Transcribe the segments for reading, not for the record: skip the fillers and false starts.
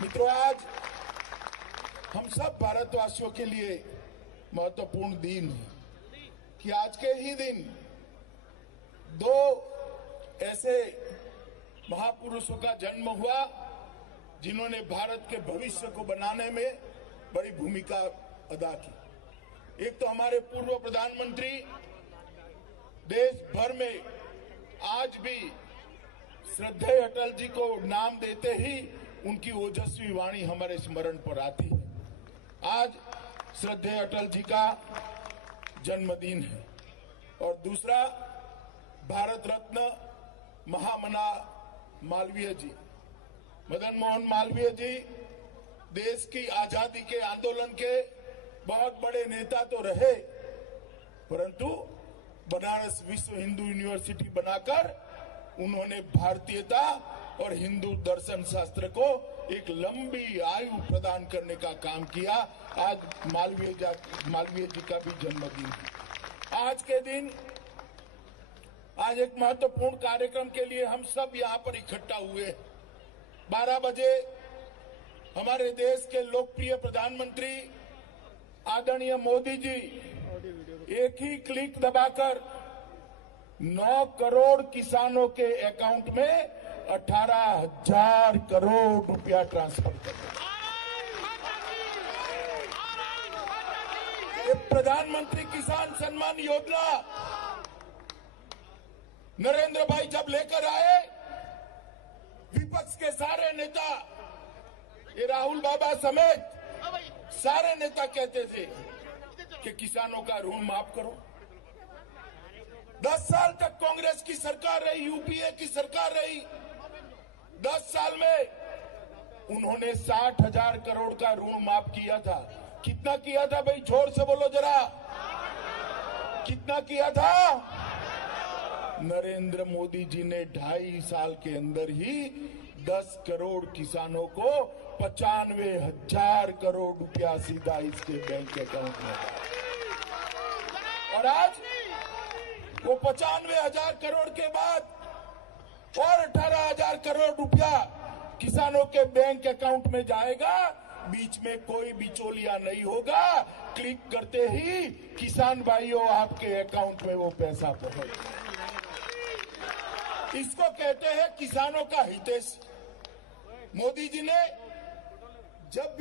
मित्रों, आज हम सब भारतवासियों के लिए महत्वपूर्ण दिन है कि आज के ही दिन दो ऐसे महापुरुषों का जन्म हुआ जिन्होंने भारत के भविष्य को बनाने में बड़ी भूमिका अदा की। एक तो हमारे पूर्व प्रधानमंत्री देश भर में आज भी श्रद्धेय अटल जी को नाम देते ही उनकी ओजस्वी वाणी हमारे स्मरण पर आती है। आज श्रद्धेय अटल जी का जन्मदिन है और दूसरा भारत रत्न महामना मालवीय जी, मदन मोहन मालवीय जी देश की आजादी के आंदोलन के बहुत बड़े नेता तो रहे, परंतु बनारस विश्व हिंदू यूनिवर्सिटी बनाकर उन्होंने भारतीयता और हिंदू दर्शन शास्त्र को एक लंबी आयु प्रदान करने का काम किया। आज मालवीय जी का भी जन्मदिन है। आज के दिन आज एक महत्वपूर्ण कार्यक्रम के लिए हम सब यहाँ पर इकट्ठा हुए। 12 बजे हमारे देश के लोकप्रिय प्रधानमंत्री आदरणीय मोदी जी एक ही क्लिक दबाकर 9 करोड़ किसानों के अकाउंट में 18,000 करोड़ रुपया ट्रांसफर कर दिया। ये प्रधानमंत्री किसान सम्मान योजना नरेंद्र भाई जब लेकर आए, विपक्ष के सारे नेता, ये राहुल बाबा समेत सारे नेता कहते थे कि किसानों का ऋण माफ करो। 10 साल तक कांग्रेस की सरकार रही, यूपीए की सरकार रही। 10 साल में उन्होंने 60,000 करोड़ का ऋण माफ किया था। कितना किया था भाई, जोर से बोलो जरा, कितना किया था? नरेंद्र मोदी जी ने 2.5 साल के अंदर ही 10 करोड़ किसानों को 95,000 करोड़ रुपया सीधा इसके बैंक अकाउंट में। और आज वो 95,000 करोड़ के बाद और 18,000 करोड़ रुपया किसानों के बैंक अकाउंट में जाएगा। बीच में कोई बिचौलिया नहीं होगा। क्लिक करते ही किसान भाइयों आपके अकाउंट में वो पैसा पहुंच। इसको कहते हैं किसानों का हितैष। मोदी जी ने जब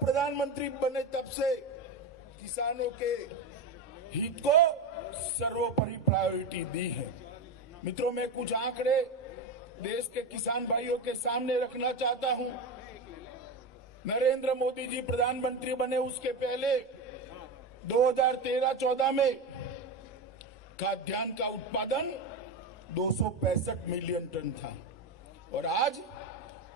प्रधानमंत्री बने तब से किसानों के हित को सर्वोपरि प्रायोरिटी दी है। मित्रों, मैं कुछ आंकड़े देश के किसान भाइयों के सामने रखना चाहता हूं। नरेंद्र मोदी जी प्रधानमंत्री बने उसके पहले 2013-14 में खाद्यान्न का उत्पादन 265 मिलियन टन था और आज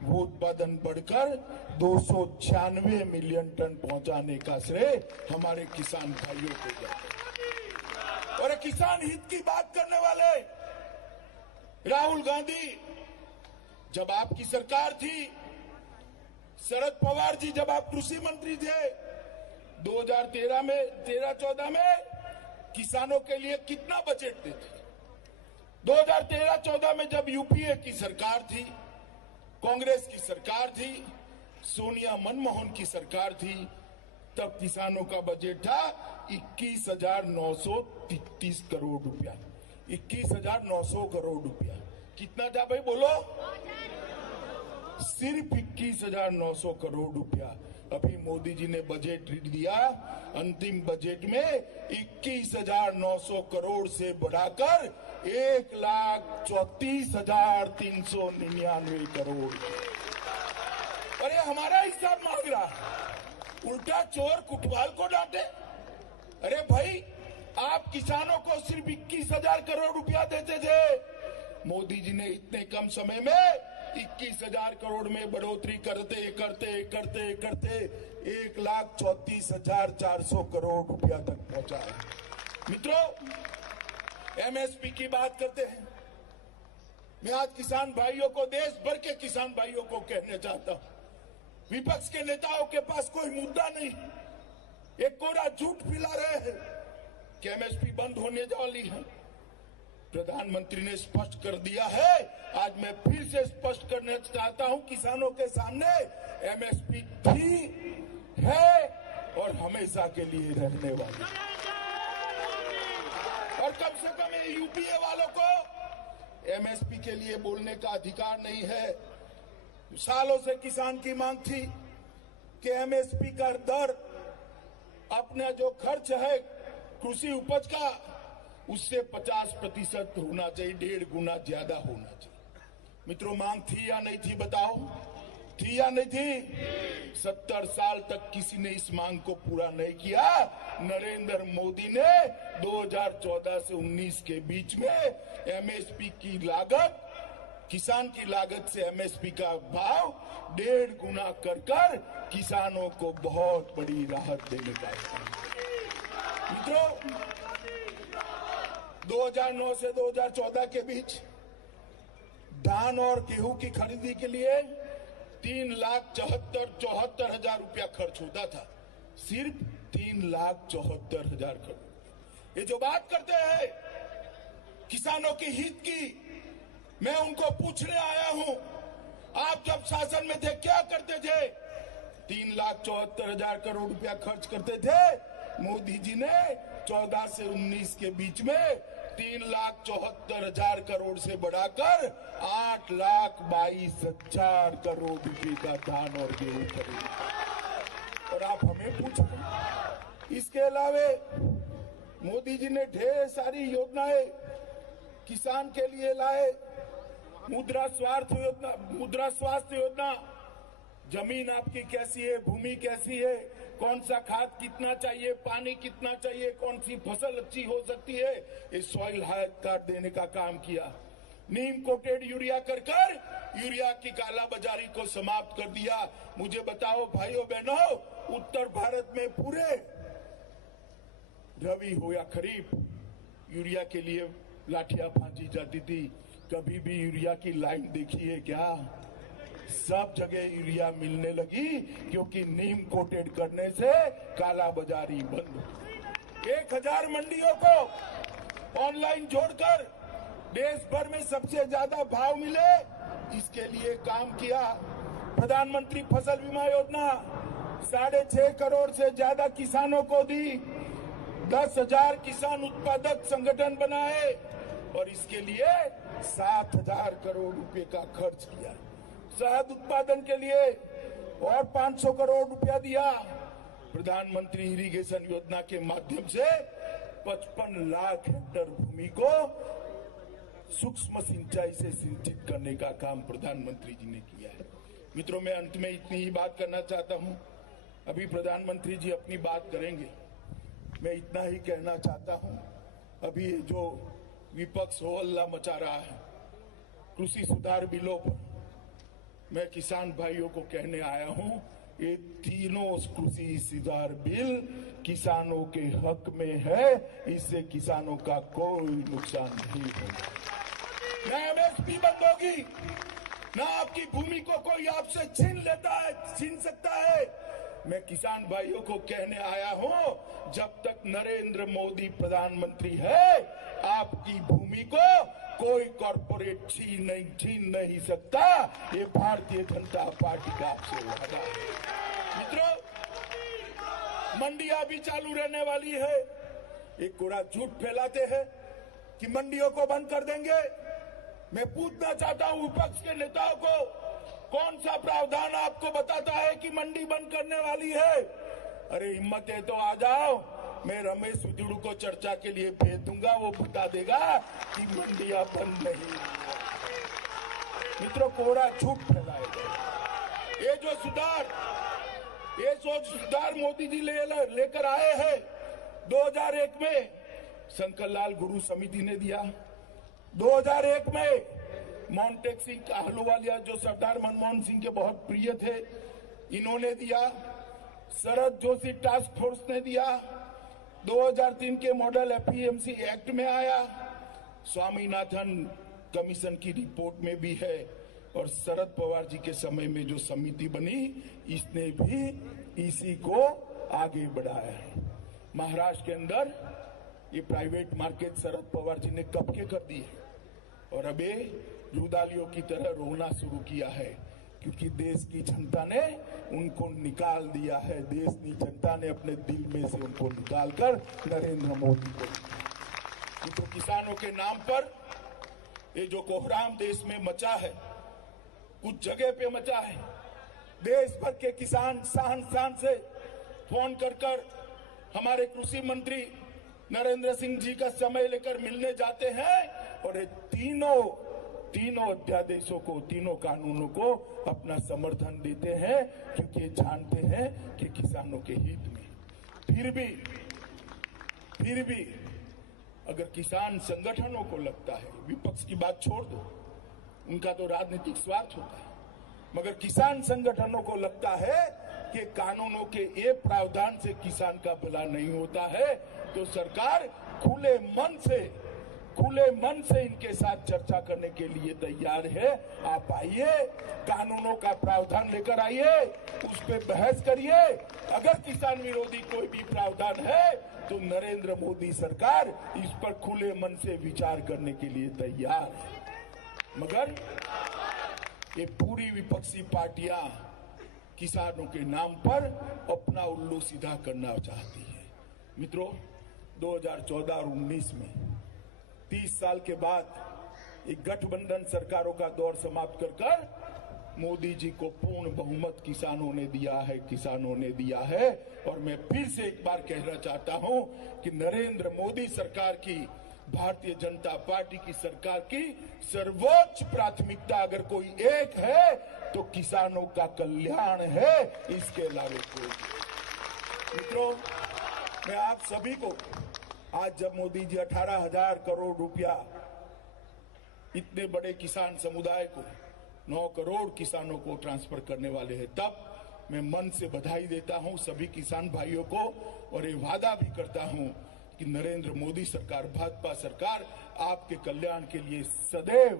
वो उत्पादन बढ़कर 296 मिलियन टन पहुंचाने का श्रेय हमारे किसान भाइयों को जाता है। और किसान हित की बात करने वाले राहुल गांधी, जब आपकी सरकार थी, शरद पवार जी जब आप कृषि मंत्री थे, 2013-14 में किसानों के लिए कितना बजट देते? 2013-14 में जब यूपीए की सरकार थी, कांग्रेस की सरकार थी, सोनिया मनमोहन की सरकार थी, तब किसानों का बजट था 21,933 करोड़ रुपया। 21,900 करोड़ रुपया। कितना था भाई बोलो? सिर्फ 21,900 करोड़ रुपया। अभी मोदी जी ने बजट दिया, अंतिम बजट में 21,900 करोड़ से बढ़ाकर 1,34,399 करोड़। अरे हमारा हिसाब मांग रहा है, उल्टा चोर कुटवाल को डांटे। अरे भाई, आप किसानों को सिर्फ 21,000 करोड़ रुपया देते थे, मोदी जी ने इतने कम समय में 21,000 करोड़ में बढ़ोतरी करते करते करते करते 1,34,400 करोड़ रुपया तक पहुंचा है। मित्रों, एमएसपी की बात करते हैं। मैं आज किसान भाइयों को, देश भर के किसान भाइयों को कहना चाहता हूं, विपक्ष के नेताओं के पास कोई मुद्दा नहीं, एक कोरा झूठ फैला रहे हैं कि एमएसपी बंद होने वाली है। प्रधानमंत्री ने स्पष्ट कर दिया है। आज मैं फिर से स्पष्ट करना चाहता हूं किसानों के सामने, एमएसपी थी, है और हमेशा के लिए रहने वाली। और कम से कम यूपीए वालों को एमएसपी के लिए बोलने का अधिकार नहीं है। सालों से किसान की मांग थी कि एमएसपी का दर अपना जो खर्च है कृषि उपज का उससे 50% होना चाहिए, 1.5 गुना ज्यादा होना चाहिए। मित्रों, मांग थी या नहीं थी बताओ? थी या नहीं थी? 70 साल तक किसी ने इस मांग को पूरा नहीं किया। नरेंद्र मोदी ने 2014 से 19 के बीच में एमएसपी की लागत, किसान की लागत से एमएसपी का भाव 1.5 गुना कर किसानों को बहुत बड़ी राहत देने का। मित्रों, 2009 से 2014 के बीच धान और गेहूं की खरीदी के लिए 3,74,000 रुपया खर्च होता था। सिर्फ 3,74,000 करोड़। ये जो बात करते हैं किसानों के हित की, मैं उनको पूछने आया हूं, आप जब शासन में थे क्या करते थे? 3,74,000 करोड़ रुपया खर्च करते थे। मोदी जी ने 14 से 19 के बीच में 3,74,000 करोड़ से बढ़ाकर 8,22,000 करोड़ रुपए का धान और गेहूं खरीदा। और आप हमें पूछ रहे, इसके अलावे मोदी जी ने ढेर सारी योजनाएं किसान के लिए लाए। मुद्रा स्वास्थ्य योजना, जमीन आपकी कैसी है, भूमि कैसी है, कौन सा खाद कितना चाहिए, पानी कितना चाहिए, कौन सी फसल अच्छी हो सकती है, ये सॉइल हेल्थ कार्ड देने का काम किया। नीम कोटेड यूरिया कर यूरिया की काला बाजारी को समाप्त कर दिया। मुझे बताओ भाइयों बहनों, उत्तर भारत में पूरे रबी हो या खरीफ यूरिया के लिए लाठियां भांजी जाती थी। कभी भी यूरिया की लाइन देखी है क्या? सब जगह यूरिया मिलने लगी क्योंकि नीम कोटेड करने से काला बाजारी बंद। 1000 मंडियों को ऑनलाइन जोड़कर देश भर में सबसे ज्यादा भाव मिले, इसके लिए काम किया। प्रधानमंत्री फसल बीमा योजना 6.5 करोड़ से ज्यादा किसानों को दी। 10,000 किसान उत्पादक संगठन बनाए और इसके लिए 7,000 करोड़ रुपए का खर्च किया। शहद उत्पादन के लिए और 500 करोड़ रुपया दिया। प्रधानमंत्री इरिगेशन योजना के माध्यम से 55 लाख हेक्टेयर भूमि को सूक्ष्म सिंचाई से सिंचित करने का काम प्रधानमंत्री जी ने किया है। मित्रों, मैं अंत में इतनी ही बात करना चाहता हूं। अभी प्रधानमंत्री जी अपनी बात करेंगे, मैं इतना ही कहना चाहता हूं। अभी जो विपक्ष हो हल्ला मचा रहा है कृषि सुधार बिलों पर, मैं किसान भाइयों को कहने आया हूं, ये तीनों कृषि सुधार बिल किसानों के हक में है। इससे किसानों का कोई नुकसान नहीं होगा। न एमएसपी बंद होगी, न आपकी भूमि को कोई आपसे छीन सकता है। मैं किसान भाइयों को कहने आया हूं, जब तक नरेंद्र मोदी प्रधानमंत्री है, आपकी भूमि को कोई कॉर्पोरेट छीन नहीं सकता। ये भारतीय जनता पार्टी का आपसे वादा है। मित्रों, मंडियां भी चालू रहने वाली है। एक कोरा झूठ फैलाते हैं कि मंडियों को बंद कर देंगे। मैं पूछना चाहता हूं विपक्ष के नेताओं को, कौन सा प्रावधान आपको बताता है कि मंडी बंद करने वाली है? अरे हिम्मत है तो आ जाओ, मैं रमेश उजुड़ू को चर्चा के लिए भेज दूंगा, वो बता देगा कि मंडियां बंद नहीं। मित्रों, कोरा झूठ फैलाएगा। ये जो सुधार मोदी जी लेकर आए हैं 2001 में शंकरलाल गुरु समिति ने दिया। 2001 में मोन्टेक सिंह आहलूवालिया जो सरदार मनमोहन सिंह के बहुत प्रिय थे, इन्होंने दिया। शरद जोशी टास्क फोर्स ने दिया। 2003 के मॉडल एपीएमसी एक्ट में आया। स्वामीनाथन कमीशन की रिपोर्ट में भी है। और शरद पवार जी के समय में जो समिति बनी, इसने भी इसी को आगे बढ़ाया है। महाराष्ट्र के अंदर ये प्राइवेट मार्केट शरद पवार जी ने कब के कर दिए और अब ये रुदालियों की तरह रोना शुरू किया है, क्योंकि देश की जनता ने उनको निकाल दिया है। देश की जनता ने अपने दिल में से उनको निकालकर नरेंद्र मोदी को, तो किसानों के नाम पर ये जो कोहराम देश में मचा है, कुछ जगह पे मचा है, देश भर के किसान शान से फोन कर हमारे कृषि मंत्री नरेंद्र सिंह जी का समय लेकर मिलने जाते हैं और ये तीनों अध्यादेशों को, तीनों कानूनों को अपना समर्थन देते हैं, क्योंकि जानते हैं कि किसानों के हित में। फिर भी अगर किसान संगठनों को लगता है, विपक्ष की बात छोड़ दो, उनका तो राजनीतिक स्वार्थ होता है, मगर किसान संगठनों को लगता है कि कानूनों के ये प्रावधान से किसान का भला नहीं होता है, तो सरकार खुले मन से इनके साथ चर्चा करने के लिए तैयार है। आप आइए, कानूनों का प्रावधान लेकर आइए, उस पर बहस करिए। अगर किसान विरोधी कोई भी प्रावधान है तो नरेंद्र मोदी सरकार इस पर खुले मन से विचार करने के लिए तैयार है। मगर ये पूरी विपक्षी पार्टियां किसानों के नाम पर अपना उल्लू सीधा करना चाहती है। मित्रों, 2014 और 19 में 30 साल के बाद एक गठबंधन सरकारों का दौर समाप्त कर मोदी जी को पूर्ण बहुमत किसानों ने दिया है। और मैं फिर से एक बार कहना चाहता हूं कि नरेंद्र मोदी सरकार की, भारतीय जनता पार्टी की सरकार की सर्वोच्च प्राथमिकता अगर कोई एक है तो किसानों का कल्याण है, इसके अलावा कोई। मित्रों, मैं आप सभी को आज जब मोदी जी 18,000 करोड़ रुपया इतने बड़े किसान समुदाय को, 9 करोड़ किसानों को ट्रांसफर करने वाले हैं, तब मैं मन से बधाई देता हूं सभी किसान भाइयों को और ये वादा भी करता हूं कि नरेंद्र मोदी सरकार, भाजपा सरकार आपके कल्याण के लिए सदैव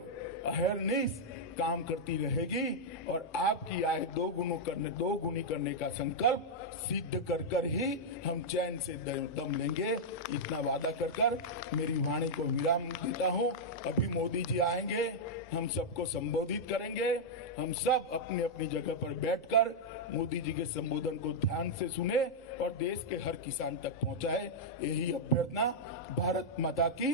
अहरनिश काम करती रहेगी और आपकी आय दोगुनी करने का संकल्प सिद्ध कर ही हम चैन से दम लेंगे। इतना वादा कर मेरी वाणी को विराम देता हूं। अभी मोदी जी आएंगे, हम सबको संबोधित करेंगे। हम सब अपनी अपनी जगह पर बैठकर मोदी जी के संबोधन को ध्यान से सुने और देश के हर किसान तक पहुंचाए, यही अभ्यर्थना। भारत माता की।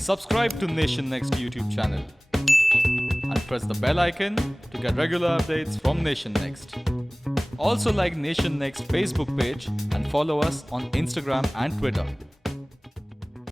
Subscribe to Nation Next YouTube channel and press the bell icon to get regular updates from Nation Next. Also like Nation Next Facebook page and follow us on Instagram and Twitter.